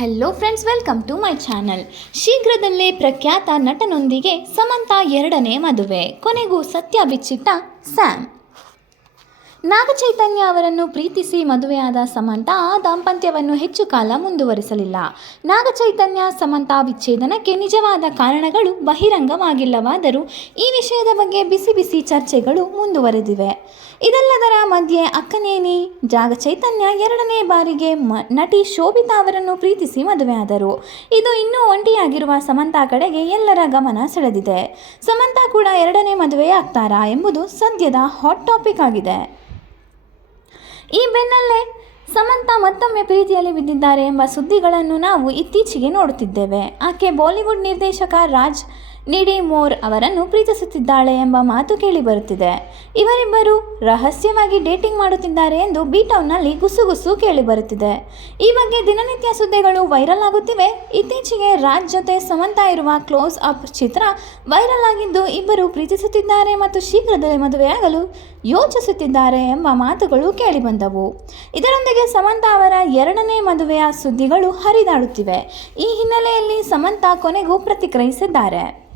Hello friends welcome to my channel ಶೀಘ್ರದಲ್ಲೇ ಪ್ರಖ್ಯಾತ ನಟನೊಂದಿಗೆ ಸಮಂತ ಎರಡನೇ ಮದುವೆ. ಕೊನೆಗೂ ಸತ್ಯ ಬಿಚ್ಚಿಟ್ಟ ಸ್ಯಾಮ್. ನಾಗಚೈತನ್ಯ ಅವರನ್ನು ಪ್ರೀತಿಸಿ ಮದುವೆಯಾದ ಸಮಂತ ದಾಂಪತ್ಯವನ್ನು ಹೆಚ್ಚು ಕಾಲ ಮುಂದುವರಿಸಲಿಲ್ಲ. ನಾಗಚೈತನ್ಯ ಸಮಂತ ವಿಚ್ಛೇದನಕ್ಕೆ ನಿಜವಾದ ಕಾರಣಗಳು ಬಹಿರಂಗವಾಗಿಲ್ಲವಾದರೂ ಈ ವಿಷಯದ ಬಗ್ಗೆ ಬಿಸಿ ಬಿಸಿ ಚರ್ಚೆಗಳು ಮುಂದುವರೆದಿವೆ. ಇದೆಲ್ಲದರ ಮಧ್ಯೆ ಅಕ್ಕನೇನಿ ನಾಗಚೈತನ್ಯ ಎರಡನೇ ಬಾರಿಗೆ ನಟಿ ಶೋಭಿತಾ ಅವರನ್ನು ಪ್ರೀತಿಸಿ ಮದುವೆಯಾದರು. ಇದು ಇನ್ನೂ ಒಂಟಿಯಾಗಿರುವ ಸಮಂತಾ ಕಡೆಗೆ ಎಲ್ಲರ ಗಮನ ಸೆಳೆದಿದೆ. ಸಮಂತಾ ಕೂಡ ಎರಡನೇ ಮದುವೆಯಾಗ್ತಾರಾ ಎಂಬುದು ಸದ್ಯದ ಹಾಟ್ ಟಾಪಿಕ್ ಆಗಿದೆ. ಈ ಬೆನ್ನಲ್ಲೇ ಸಮಂತ ಮತ್ತೊಮ್ಮೆ ಪ್ರೀತಿಯಲ್ಲಿ ಬಿದ್ದಿದ್ದಾರೆ ಎಂಬ ಸುದ್ದಿಗಳನ್ನು ನಾವು ಇತ್ತೀಚೆಗೆ ನೋಡುತ್ತಿದ್ದೇವೆ. ಆಕೆ ಬಾಲಿವುಡ್ ನಿರ್ದೇಶಕ ರಾಜ್ ನಿಡಿ ಮೋರ್ ಅವರನ್ನು ಪ್ರೀತಿಸುತ್ತಿದ್ದಾಳೆ ಎಂಬ ಮಾತು ಕೇಳಿಬರುತ್ತಿದೆ ಇವರಿಬ್ಬರು ರಹಸ್ಯವಾಗಿ ಡೇಟಿಂಗ್ ಮಾಡುತ್ತಿದ್ದಾರೆ ಎಂದು ಬಿ ಟೌನ್ನಲ್ಲಿ ಗುಸುಗುಸು ಕೇಳಿಬರುತ್ತಿದೆ ಈ ಬಗ್ಗೆ ದಿನನಿತ್ಯ ಸುದ್ದಿಗಳು ವೈರಲ್ ಆಗುತ್ತಿವೆ. ಇತ್ತೀಚೆಗೆ ರಾಜ್ ಜೊತೆ ಸಮಂತ ಇರುವ ಕ್ಲೋಸ್ ಅಪ್ ಚಿತ್ರ ವೈರಲ್ ಆಗಿದ್ದು ಇಬ್ಬರು ಪ್ರೀತಿಸುತ್ತಿದ್ದಾರೆ ಮತ್ತು ಶೀಘ್ರದಲ್ಲೇ ಮದುವೆಯಾಗಲು ಯೋಚಿಸುತ್ತಿದ್ದಾರೆ ಎಂಬ ಮಾತುಗಳು ಕೇಳಿಬಂದವು. ಇದರೊಂದಿಗೆ ಸಮಂತ ಅವರ ಎರಡನೇ ಮದುವೆಯ ಸುದ್ದಿಗಳು ಹರಿದಾಡುತ್ತಿವೆ. ಈ ಹಿನ್ನೆಲೆಯಲ್ಲಿ ಸಮಂತ ಕೊನೆಗೂ ಪ್ರತಿಕ್ರಿಯಿಸಿದ್ದಾರೆ.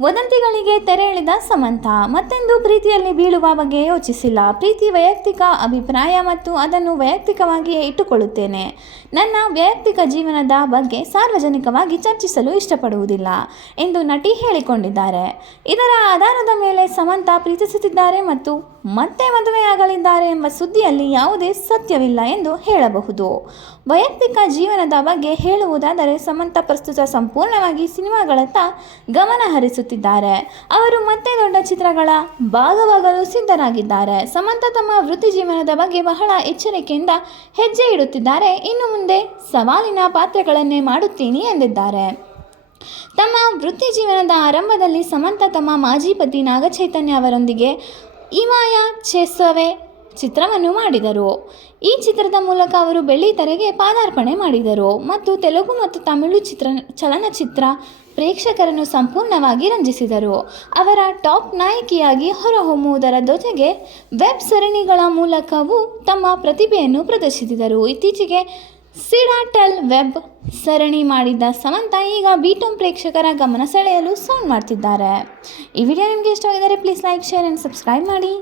ವದಂತಿಗಳಿಗೆ ತೆರೆ ಎಳೆದ ಸಮಂತ, ಮತ್ತೆಂದು ಪ್ರೀತಿಯಲ್ಲಿ ಬೀಳುವ ಬಗ್ಗೆ ಯೋಚಿಸಿಲ್ಲ. ಪ್ರೀತಿ ವೈಯಕ್ತಿಕ ಅಭಿಪ್ರಾಯ ಮತ್ತು ಅದನ್ನು ವೈಯಕ್ತಿಕವಾಗಿಯೇ ಇಟ್ಟುಕೊಳ್ಳುತ್ತೇನೆ. ನನ್ನ ವೈಯಕ್ತಿಕ ಜೀವನದ ಬಗ್ಗೆ ಸಾರ್ವಜನಿಕವಾಗಿ ಚರ್ಚಿಸಲು ಇಷ್ಟಪಡುವುದಿಲ್ಲ ಎಂದು ನಟಿ ಹೇಳಿಕೊಂಡಿದ್ದಾರೆ. ಇದರ ಆಧಾರದ ಮೇಲೆ ಸಮಂತ ಪ್ರೀತಿಸುತ್ತಿದ್ದಾರೆ ಮತ್ತು ಮತ್ತೆ ಮದುವೆಯಾಗಲಿದ್ದಾರೆ ಎಂಬ ಸುದ್ದಿಯಲ್ಲಿ ಯಾವುದೇ ಸತ್ಯವಿಲ್ಲ ಎಂದು ಹೇಳಬಹುದು. ವೈಯಕ್ತಿಕ ಜೀವನದ ಬಗ್ಗೆ ಹೇಳುವುದಾದರೆ ಸಮಂತ ಪ್ರಸ್ತುತ ಸಂಪೂರ್ಣವಾಗಿ ಸಿನಿಮಾಗಳತ್ತ ಗಮನ ಹರಿಸುತ್ತಿದ್ದಾರೆ. ಅವರು ಮತ್ತೆ ದೊಡ್ಡ ಚಿತ್ರಗಳ ಭಾಗವಾಗಲು ಸಿದ್ಧರಾಗಿದ್ದಾರೆ. ಸಮಂತ ತಮ್ಮ ವೃತ್ತಿ ಜೀವನದ ಬಗ್ಗೆ ಬಹಳ ಎಚ್ಚರಿಕೆಯಿಂದ ಹೆಜ್ಜೆ ಇಡುತ್ತಿದ್ದಾರೆ. ಇನ್ನು ಮುಂದೆ ಸವಾಲಿನ ಪಾತ್ರಗಳನ್ನೇ ಮಾಡುತ್ತೀನಿ ಎಂದಿದ್ದಾರೆ. ತಮ್ಮ ವೃತ್ತಿ ಜೀವನದ ಆರಂಭದಲ್ಲಿ ಸಮಂತ ತಮ್ಮ ಮಾಜಿ ಪತಿ ನಾಗಚೈತನ್ಯ ಅವರೊಂದಿಗೆ ಇಮಾಯ ಚೆಸವೆ ಚಿತ್ರವನ್ನು ಮಾಡಿದರು. ಈ ಚಿತ್ರದ ಮೂಲಕ ಅವರು ಬೆಳ್ಳಿ ತೆರೆಗೆ ಪಾದಾರ್ಪಣೆ ಮಾಡಿದರು ಮತ್ತು ತೆಲುಗು ಮತ್ತು ತಮಿಳು ಚಿತ್ರ, ಚಲನಚಿತ್ರ ಪ್ರೇಕ್ಷಕರನ್ನು ಸಂಪೂರ್ಣವಾಗಿ ರಂಜಿಸಿದರು. ಅವರ ಟಾಪ್ ನಾಯಕಿಯಾಗಿ ಹೊರಹೊಮ್ಮುವುದರ ಜೊತೆಗೆ ವೆಬ್ ಸರಣಿಗಳ ಮೂಲಕವೂ ತಮ್ಮ ಪ್ರತಿಭೆಯನ್ನು ಪ್ರದರ್ಶಿಸಿದರು. ಇತ್ತೀಚೆಗೆ ಸಿಡಾಟೆಲ್ ವೆಬ್ ಸರಣಿ ಮಾಡಿದ್ದ ಸಮಂತ ಈಗ ಬಿಟಮ್ ಪ್ರೇಕ್ಷಕರ ಗಮನ ಸೆಳೆಯಲು ಸೌಂಡ್ ಮಾಡ್ತಿದ್ದಾರೆ. ಈ ವಿಡಿಯೋ ನಿಮಗೆ ಇಷ್ಟವಾಗಿದ್ದರೆ please like, share and subscribe ಮಾಡಿ.